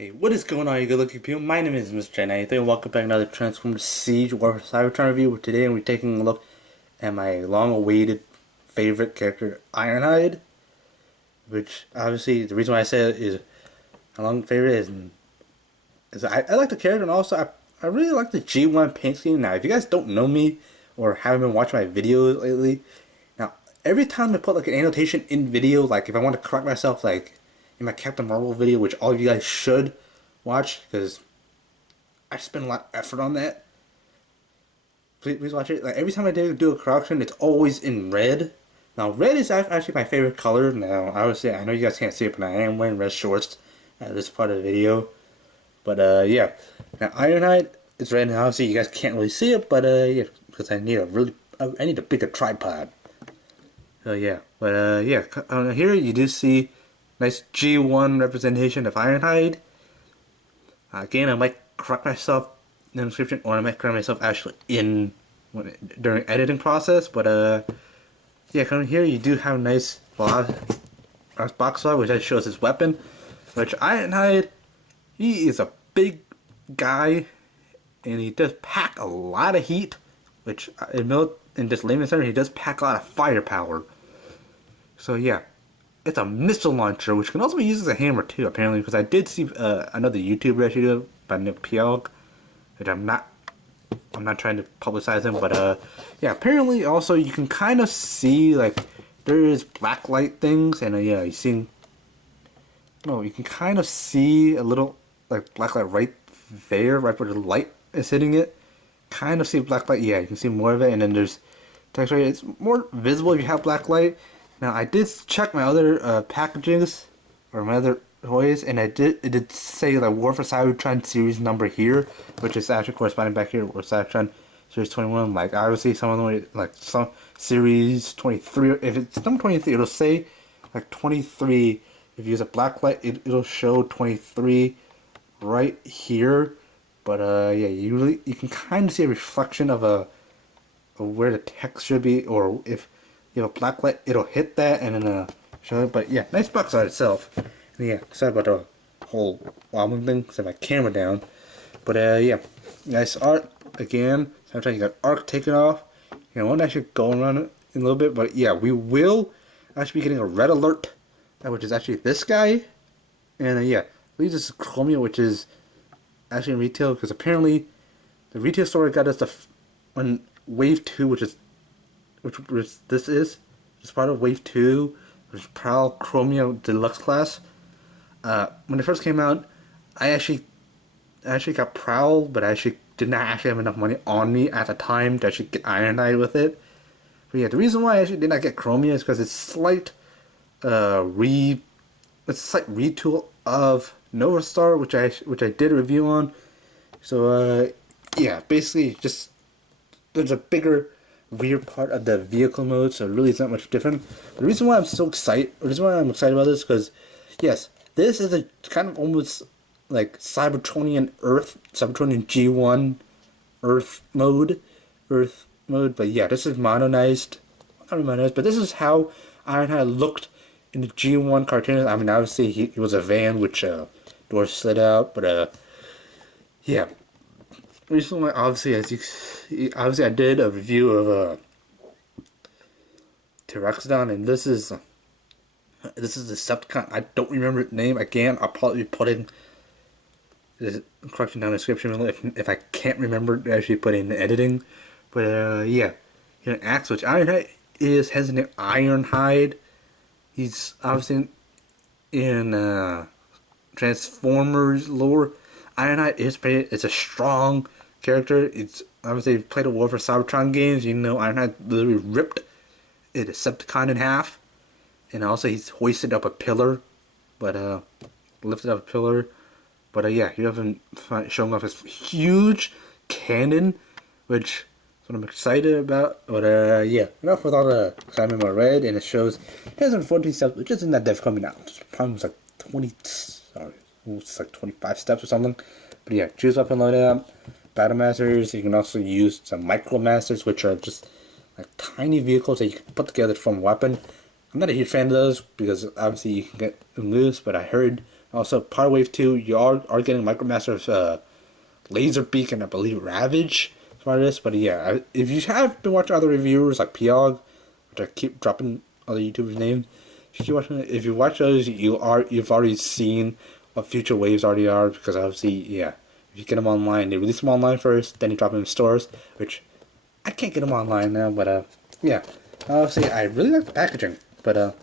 Hey, what is going on, you good looking people? My name is Mr. J93 and welcome back to another Transformers Siege War for Cybertron review. Today we're taking a look at my long awaited favorite character, Ironhide. Which, obviously, the reason why I say it is my long favorite is I like the character, and also I really like the G1 paint scheme. Now, if you guys don't know me or haven't been watching my videos lately, now, every time I put like an annotation in video, like if I want to correct myself, like in my Captain Marvel video, which all of you guys should watch because I spend a lot of effort on that. Please watch it. Like every time I do a correction, it's always in red. Now red is actually my favorite color. Now obviously I know you guys can't see it, but I am wearing red shorts at this part of the video. But yeah, now Ironhide is red, and obviously you guys can't really see it, but yeah, because I need a bigger tripod. So yeah, but yeah, here you do see nice G1 representation of Ironhide. Again, I might correct myself in the description, or I might correct myself actually during editing process. But yeah, coming here, you do have a nice box art, which shows his weapon. Which Ironhide, he is a big guy, and he does pack a lot of heat. Which in this layman center, he does pack a lot of firepower. So yeah. It's a missile launcher, which can also be used as a hammer too, apparently, because I did see another YouTuber actually do it by Nick Pielg, which I'm not trying to publicize him, but yeah, apparently also you can kind of see like there is blacklight things, and yeah, you can kind of see a little like blacklight right there, right where the light is hitting it. Kind of see blacklight, yeah, you can see more of it, and then there's texture. It's more visible if you have blacklight. Now I did check my other packages or my other toys, and it did say like War for Cybertron series number here, which is actually corresponding back here with Cybertron series 21. Like obviously some of them like some series 23. If it's number 23, it'll say like 23. If you use a black light, it'll show 23 right here. But yeah, you can kind of see a reflection of where the text should be, or if you have a black light, it'll hit that and then show it. But yeah, nice box art itself. And yeah, sorry about the whole wobbling thing, set my camera down. But yeah, nice art again. Sometimes you got arc taken off. You know, I won't actually go around it in a little bit, but yeah, we will actually be getting a red alert, which is actually this guy. And yeah, I believe this is Chromia, which is actually in retail, because apparently the retail store got us on Wave 2, which this is part of Wave 2, which is Prowl Chromia Deluxe class. When it first came out, I actually got Prowl, but I actually did not actually have enough money on me at the time to actually get Ironhide with it. But yeah, the reason why I actually did not get Chromia is because it's slight retool of Nova Star, which I did a review on. So yeah, basically just there's a bigger rear part of the vehicle mode, so really it's not much different. The reason why I'm excited about this is because yes, this is a kind of almost like Cybertronian G1 Earth mode, but yeah, this is modernized, but this is how Ironhide looked in the G1 cartoons. I mean, obviously he was a van which doors slid out, but yeah. Recently, obviously, I did a review of T-Rexodon, and this is the Decepticon. I don't remember its name. Again, I'll probably put in the correction down in the description if I can't remember to actually put in the editing. But yeah, you know, Axe, which Ironhide has the name Ironhide. He's obviously in Transformers lore. Ironhide it's a strong character. It's obviously if you played the War for Cybertron games, you know Ironhide literally ripped a Decepticon in half, and also he's hoisted up a pillar, but lifted up a pillar. But yeah, you have him showing off his huge cannon, which is what I'm excited about. But yeah, enough with all the excitement about red, and it shows 1014 steps, which isn't that difficult. I mean, probably was like 20. Sorry. It's like 25 steps or something. But yeah, choose weapon loadout, battle masters. You can also use some micro masters, which are just like tiny vehicles that you can put together from a weapon. I'm not a huge fan of those because obviously you can get them loose, but I heard Also, part of Wave 2, you are getting Micromaster's Laser Beak and I believe Ravage as part of this. But yeah, if you have been watching other reviewers like Piog, which I keep dropping other YouTubers' names, if you keep watching it, if you watch those, you've already seen what future waves already are, because obviously, yeah, if you get them online, they release them online first, then you drop them in stores, which I can't get them online now. But yeah, obviously I really like the packaging. But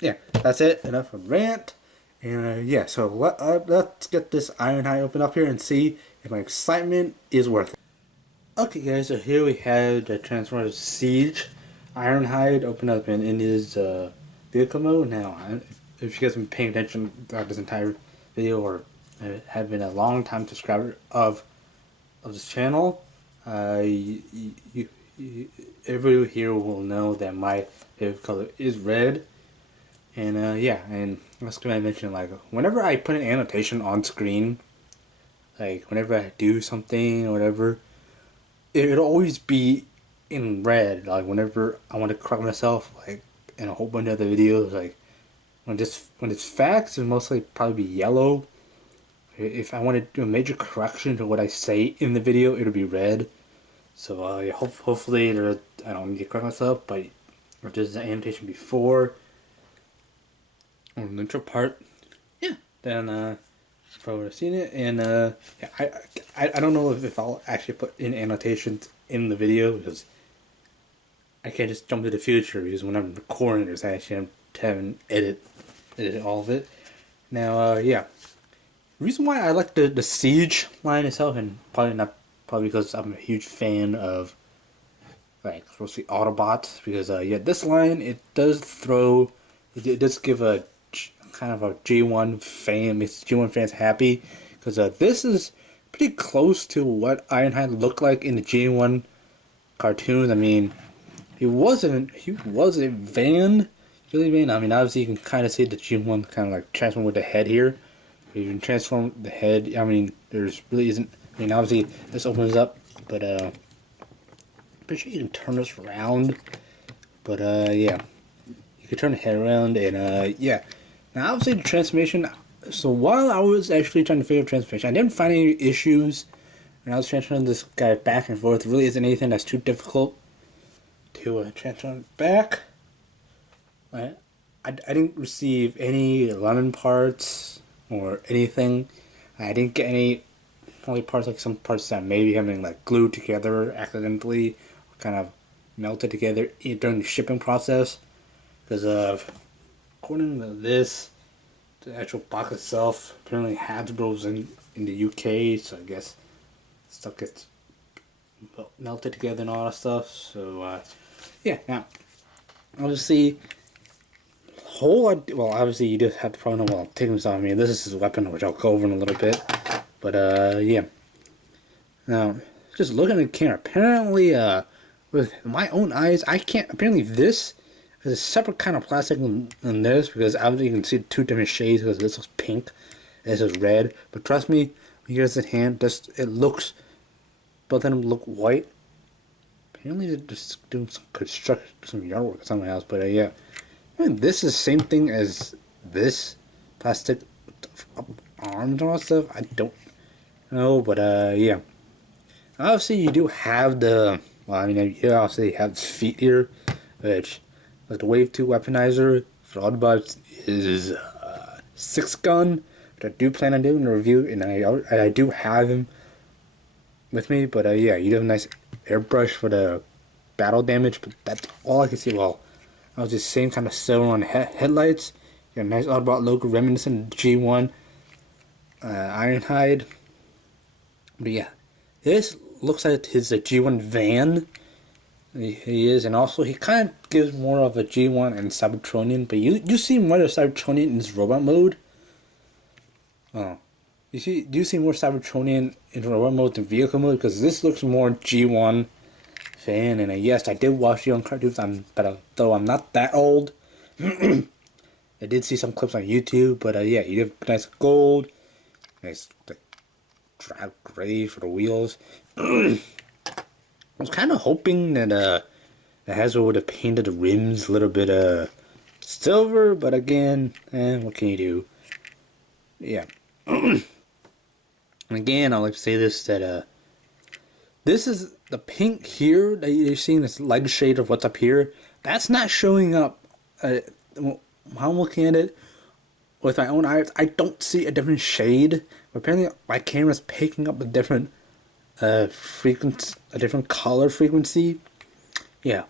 yeah, that's it. Enough of rant. And yeah, so let's get this Ironhide open up here and see if my excitement is worth it. Okay guys, so here we have the Transformers Siege Ironhide open up in his vehicle mode. Now, if you guys have been paying attention throughout this entire video, or have been a long time subscriber of this channel, everybody here will know that my favorite color is red. And yeah, and that's what I mentioned, like, whenever I put an annotation on screen, like, whenever I do something or whatever, it'll always be in red. Like, whenever I want to correct myself, like, in a whole bunch of other videos, like, when it's facts, it'll mostly probably be yellow. If I want to do a major correction to what I say in the video, it'll be red. So, yeah, hopefully, I don't need to correct myself, but if there's an annotation before, or the intro part, yeah, then probably would have seen it. And yeah, I don't know if I'll actually put in annotations in the video, because I can't just jump to the future, because when I'm recording, there's actually having edit all of it. Now, yeah, the reason why I like the Siege line itself, and probably because I'm a huge fan of, like, mostly Autobots, because yeah, this line, it does give a kind of a G1 fan, makes G1 fans happy, because this is pretty close to what Ironhide looked like in the G1 cartoons. I mean, he was a van, really van. I mean, obviously you can kind of see the G1 kind of like transform with the head here. You can transform the head. I mean, there's really isn't. I mean, obviously this opens up, but I'm pretty sure you can turn this around. But yeah, you can turn the head around, and yeah. Now, obviously, the transformation. So while I was actually trying to figure out transformation, I didn't find any issues when I was transferring this guy back and forth. There really isn't anything that's too difficult to transfer back. I didn't receive any lemon parts or anything. I didn't get any only parts, like some parts that maybe having like glued together accidentally, or kind of melted together during the shipping process, because according to this, the actual box itself, apparently Hasbro's in the UK, so I guess stuff gets melted together and all that stuff. So yeah, now obviously obviously you just have to probably know, well, taking this off. I mean, this is his weapon, which I'll go over in a little bit. But yeah. Now, just looking at the camera, apparently with my own eyes, I can't. Apparently, this is a separate kind of plastic than this, because obviously you can see two different shades, because this looks pink and this is red. But trust me, when you get this in hand, it looks, both of them look white. Apparently they're just doing some construction, some yard work or something else. But yeah, I mean, this is the same thing as this plastic arms and all that stuff. I don't know, but yeah. Obviously, you do have the, well, I mean, you obviously have his feet here, which, like, the Wave 2 weaponizer for Autobots is Sixgun, which I do plan on doing a review, and I do have him with me. But yeah, you do have a nice airbrush for the battle damage, but that's all I can see. Well, I was just same kind of silver on the headlights. You got a nice Autobot logo reminiscent of G1 Ironhide. But yeah, this looks like his G1 van. He is, and also he kind of gives more of a G1 and Cybertronian, but you see more of Cybertronian in his robot mode. Oh, do you see more Cybertronian in robot mode than vehicle mode? Because this looks more G1 fan, and yes, I did watch G1 cartoons, but though I'm not that old, I did see some clips on YouTube. But yeah, you have nice gold, nice like drab gray for the wheels. I was kind of hoping that Hasbro would have painted the rims a little bit silver, but again, what can you do? Yeah. And again, I like to say this, that this is the pink here that you're seeing, this light shade of what's up here. That's not showing up. How I'm looking at it with my own eyes, I don't see a different shade. But apparently, my camera's picking up a different frequency, a different color frequency. Yeah,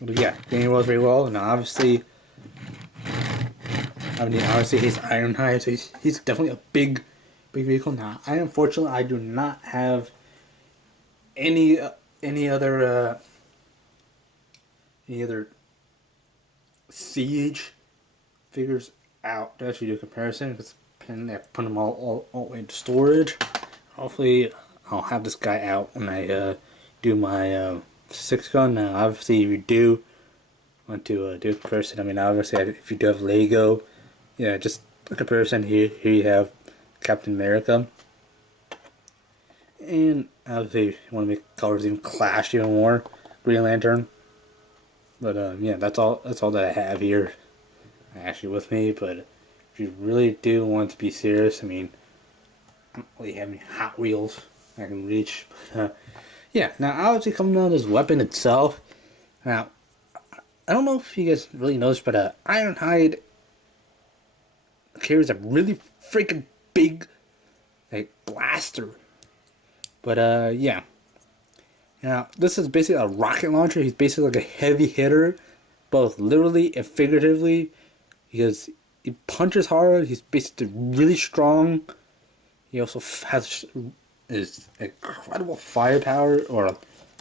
but yeah, game rolls very well. And obviously, obviously he's Ironhide, so he's definitely a big vehicle. Now, unfortunately I do not have any other Siege figures out to actually do a comparison, because I put them all the way into storage. Hopefully I'll have this guy out when I do my Sixgun. Now obviously if you do want to do a comparison, I mean obviously if you do have Lego, yeah, just a comparison. Here you have Captain America, and obviously you want to make colors even clash even more, Green Lantern. But yeah, that's all that I have here actually with me. But if you really do want to be serious, I mean, I don't really have any Hot Wheels I can reach. But yeah, now obviously coming down to this weapon itself. Now, I don't know if you guys really noticed, but Ironhide carries a really freaking big blaster. But yeah. Now, this is basically a rocket launcher. He's basically like a heavy hitter, both literally and figuratively, because he punches hard. He's basically really strong. He also has his incredible firepower, or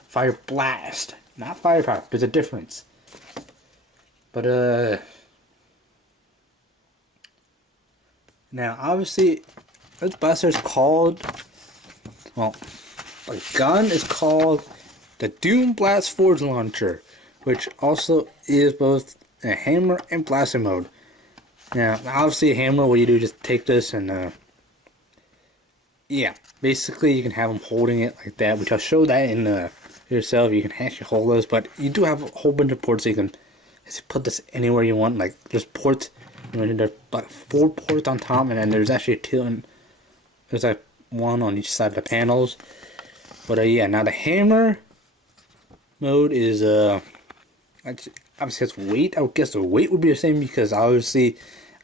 fire blast. Not firepower, there's a difference. But, now, obviously, this blaster is called, well, the gun is called the Doom Blast Forge Launcher, which also is both a hammer and blaster mode. Now, obviously a hammer, what you do is just take this and, yeah, basically you can have them holding it like that, which I'll show that in yourself. You can actually hold this, but you do have a whole bunch of ports, so you can just put this anywhere you want. Like, there's ports, there's like 4 ports on top, and then there's actually 2, and there's like 1 on each side of the panels. But yeah, now the hammer mode is obviously it's weight. I would guess the weight would be the same, because obviously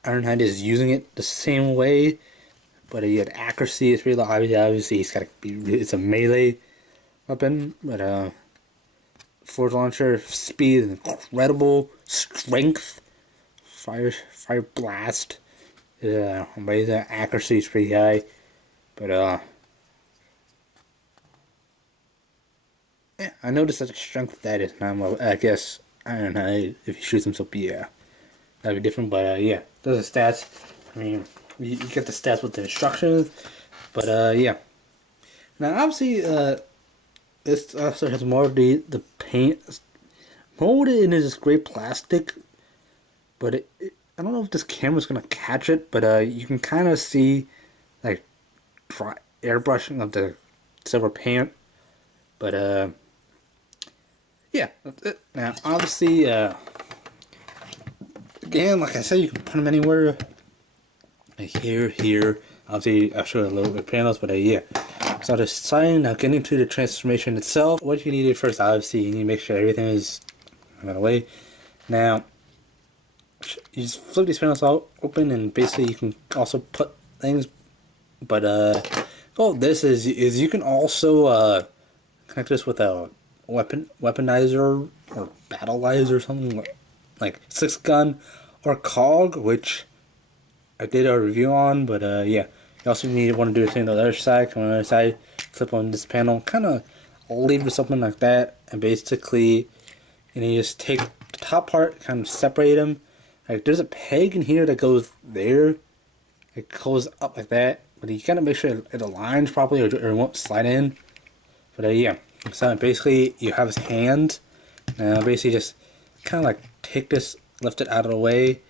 Ironhide is using it the same way. But yeah, the accuracy is really obvious. Obviously he's got to be. It's a melee weapon. But Forge Launcher, speed, incredible strength, fire blast. Amazing accuracy is pretty high. But yeah, I noticed that the strength that is not well. I guess Ironhide, if he shoots himself, yeah, that'd be different. But yeah, those are stats. I mean, you get the stats with the instructions. But yeah. Now obviously, this also has more of the paint molded in this gray plastic. But I don't know if this camera's gonna catch it. But you can kind of see like dry airbrushing of the silver paint. But yeah, that's it. Now, obviously, again, like I said, you can put them anywhere. Like here. Obviously, I'll show you a little bit of panels, but yeah. So deciding, now getting to the transformation itself, what you need to do first, obviously, you need to make sure everything is out of the way. Now, you just flip these panels out, open, and basically you can also put things. But this is you can also connect this with a weaponizer or battleizer or something like Sixgun or cog, which I did a review on. But yeah, you also want to do the same on the other side. Come on the other side, flip on this panel, kind of leave it something like that, and basically, and you just take the top part, kind of separate them. Like, there's a peg in here that goes there. It goes up like that, but you gotta make sure it aligns properly, or it won't slide in. But yeah. So basically, you have his hand. Now, basically, just kind of like take this, lift it out of the way,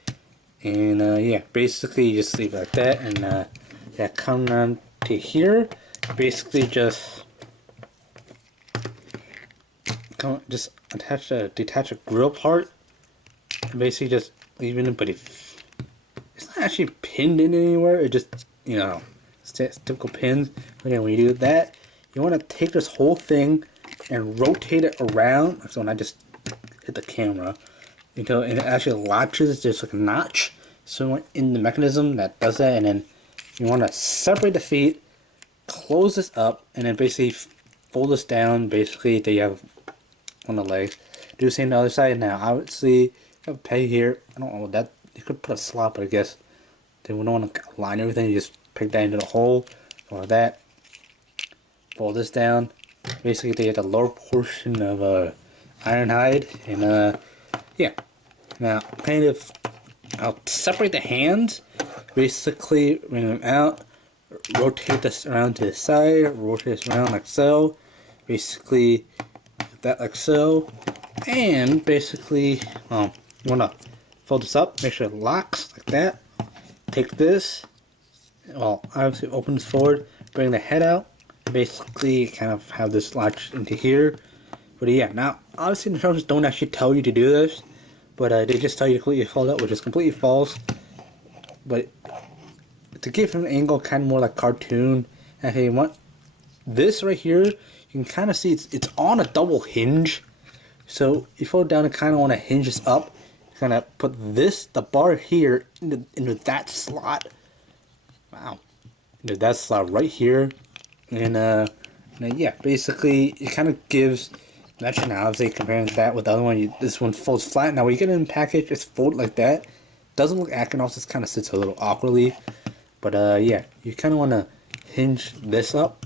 and yeah, basically, you just leave it like that, and yeah, come down to here. Basically, just detach a grill part. And basically, just leave it in, but it's not actually pinned in anywhere. It just, you know, it's typical pins. But then when you do that, you want to take this whole thing and rotate it around. So when I just hit the camera, until it actually latches, there's like a notch. So in the mechanism that does that, and then you want to separate the feet, close this up, and then basically fold this down. Basically, that you have on the legs. Do the same on the other side. Now, obviously, you have a peg here. I don't know what that. You could put a slot, but I guess they don't want to line everything. You just pick that into the hole, or that. Fold this down. Basically, they get the lower portion of Ironhide, and yeah. Now, kind of, I'll separate the hands. Basically, bring them out. Rotate this around to the side. Rotate this around like so. Basically, that like so. And basically, you want to fold this up. Make sure it locks like that. Take this. Well, obviously, open this forward. Bring the head out. Basically, kind of have this latch into here. But yeah, now, obviously, the instructions don't actually tell you to do this. But they just tell you to completely fold it, which is completely false. But to give him an angle kind of more like cartoon, and hey, you want this right here, you can kind of see it's on a double hinge. So you fold down and kind of want to hinge this up. Kind of put the bar here into that slot. Wow, into that slot right here, and yeah, basically it kind of gives. Actually, now obviously comparing that with the other one, this one folds flat. Now when you get it in the package, it's folded like that. Doesn't look accurate, also it kind of sits a little awkwardly. But yeah, you kind of want to hinge this up.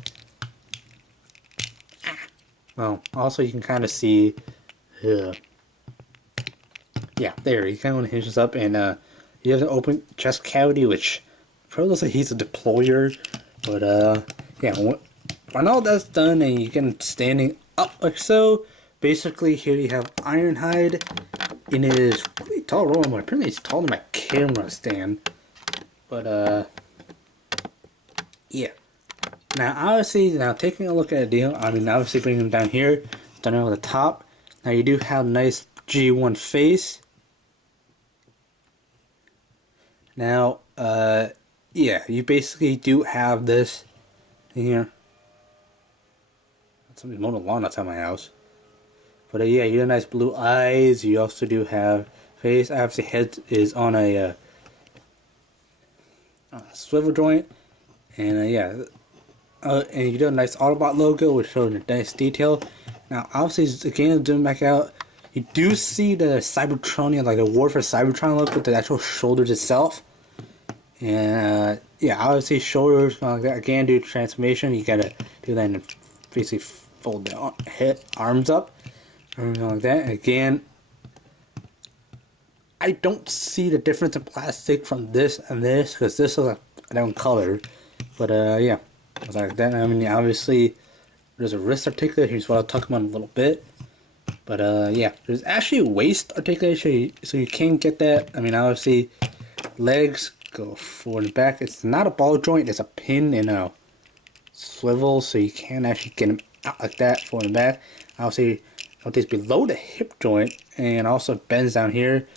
Well, also you can kind of see, yeah, there, you kind of want to hinge this up, and you have an open chest cavity, which probably looks like he's a deployer. But yeah, when all that's done and you get him standing up like so, basically here you have Ironhide in his really tall room, but apparently it's taller than my camera stand. But yeah. Now obviously, taking a look at the deal, I mean obviously bringing him down here, done over the top. Now you do have a nice G1 face. Now yeah, you basically do have this here. Somebody's mowing the lawn outside my house. But yeah, you have nice blue eyes. You also do have face. Obviously, head is on a swivel joint. And yeah, and you do a nice Autobot logo, which shows a nice detail. Now, obviously, again, zoom back out, you do see the Cybertronian, like the War for Cybertron look with the actual shoulders itself. And yeah, obviously, shoulders, like that. Again, do transformation. You gotta do that and basically fold the head, arms up, everything like that. And again, I don't see the difference in plastic from this and this, because this is a different color. But yeah, like that. I mean, obviously, there's a wrist articulator. Here's what I'll talk about in a little bit. But yeah, there's actually waist articulation, so you can get that. I mean, obviously, legs go forward and back. It's not a ball joint. It's a pin and a swivel, so you can actually get them out like that, forward and back. Obviously, rotates below the hip joint, and also bends down here.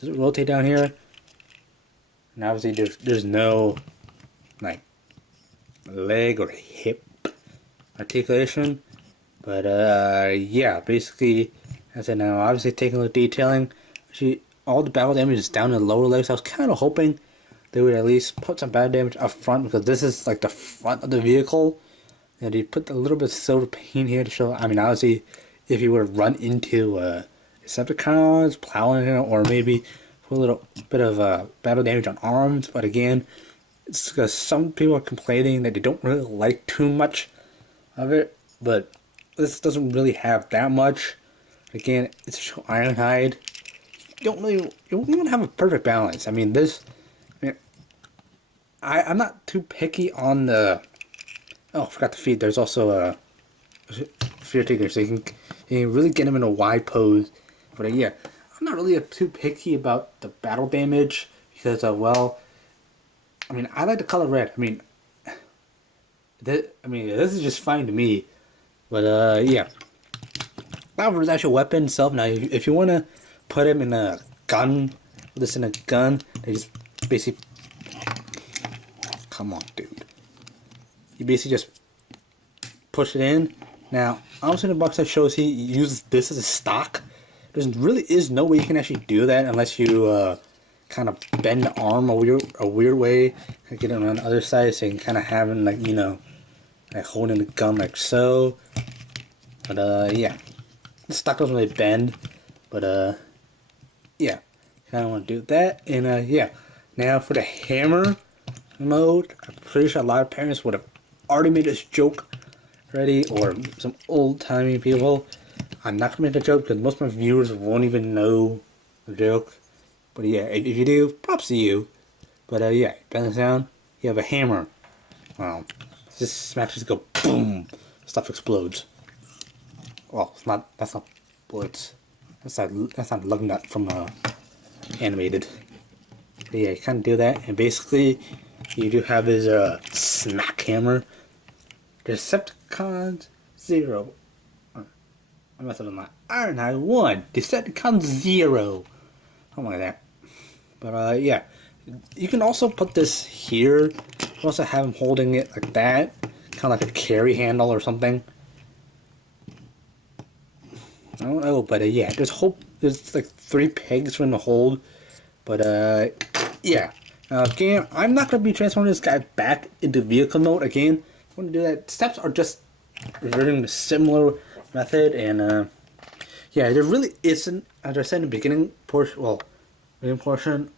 Does it rotate down here? And obviously, there's no like leg or hip articulation. But yeah, basically, as I said, now obviously taking a look at detailing. Actually, all the battle damage is down in the lower legs. I was kind of hoping they would at least put some battle damage up front, because this is like the front of the vehicle. And they put a little bit of silver paint here to show. I mean, obviously, if you were to run into Decepticons, plowing it, or maybe put a little bit of battle damage on arms. But again, it's because some people are complaining that they don't really like too much of it. But this doesn't really have that much. Again, it's Ironhide. You don't have a perfect balance. I mean, this. I mean, I'm not too picky on the. Oh, I forgot the feet. There's also a fear taker, so you can really get them in a wide pose. But yeah, I'm not really too picky about the battle damage, because well, I mean, I like the color red. I mean, this is just fine to me. But yeah, now for the actual weapon itself. Now, if you want to put him in a gun, put this in a gun, they just basically come on, dude. You basically just push it in. Now, honestly, the box that shows he uses this as a stock. There really is no way you can actually do that unless you kind of bend the arm a weird way and get it on the other side, so you can kind of have it like, you know, like holding the gun like so. But yeah, the stock doesn't really bend. But yeah, kind of want to do that. And yeah, now for the hammer mode, I'm pretty sure a lot of parents would have already made this joke already, or some old-timey people. I'm not gonna make the joke because most of my viewers won't even know the joke. But yeah, if you do, props to you. But yeah, bend this down, you have a hammer. Well, just smashes, go boom, stuff explodes. Well, it's not. That's not bullets. That's not lug nut from animated. But yeah, you kind of do that, and basically, you do have his smack hammer. Decepticons 0. I messed up on my Ironhide 1. Decepticons 0. Something like that. But yeah, you can also put this here. You can also have him holding it like that, kind of like a carry handle or something. I don't know, but yeah, there's like 3 pegs for him to hold. But yeah, again, I'm not gonna be transforming this guy back into vehicle mode again. I'm gonna do that. Steps are just reverting to similar method, and yeah, there really isn't, as I said in the beginning portion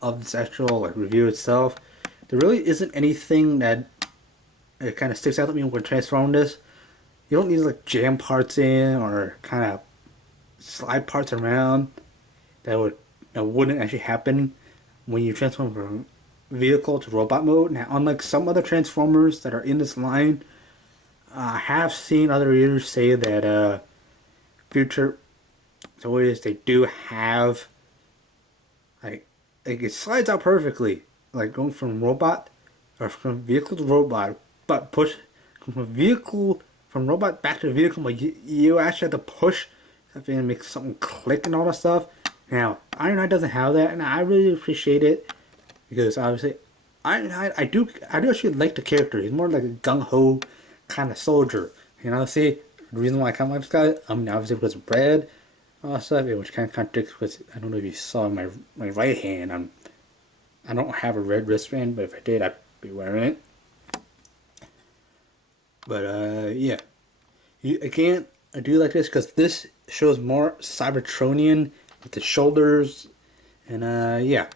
of this actual like review itself, there really isn't anything that it kind of sticks out at me when transforming this. You don't need to like jam parts in or kind of slide parts around that wouldn't actually happen when you transform from vehicle to robot mode. Now, unlike some other transformers that are in this line, I have seen other readers say that future toys, they do have like it slides out perfectly, like going from robot or from vehicle to robot, but push from vehicle from robot back to vehicle, but you actually have to push something to make something click and all that stuff. Now, Ironhide doesn't have that, and I really appreciate it because obviously Ironhide, I do actually like the character. He's more like a gung ho kind of soldier. You know, see, the reason why I kind of like this guy, I mean, obviously because of red, all stuff, which kind of contradicts with, I don't know if you saw my right hand, I don't have a red wristband, but if I did, I'd be wearing it. But yeah, again, I do like this because this shows more cybertronian with the shoulders, and yeah.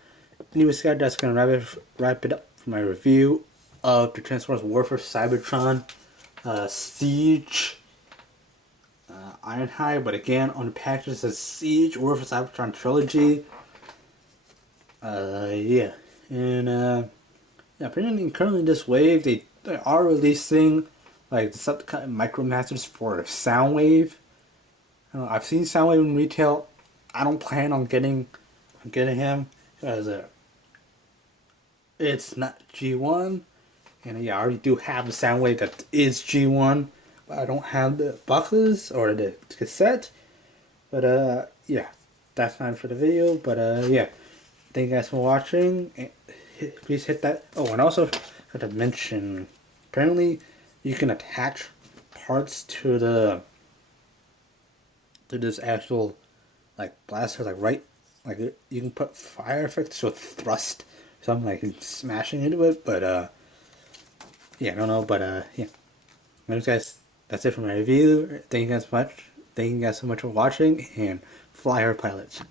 Anyways, guys, that's gonna wrap it up for my review of the Transformers Warfare Cybertron Siege Ironhide. But again, on the package it says Siege Warfare Cybertron Trilogy. Yeah, and yeah, apparently currently this wave they are releasing like the Decepticon Micromasters for Soundwave. I've seen Soundwave in retail. I don't plan on getting him because it's not G1, and yeah, I already do have a Soundwave that is G1, but I don't have the boxes or the cassette. But yeah, that's time for the video. But yeah, thank you guys for watching. Please hit that. Oh, and also got to mention, apparently you can attach parts to this actual like blaster, like you can put fire effects to thrust something like smashing into it. But yeah, I don't know. But yeah, anyways, guys, that's it for my review. Thank you guys so much. Thank you guys so much for watching, and fly our pilots.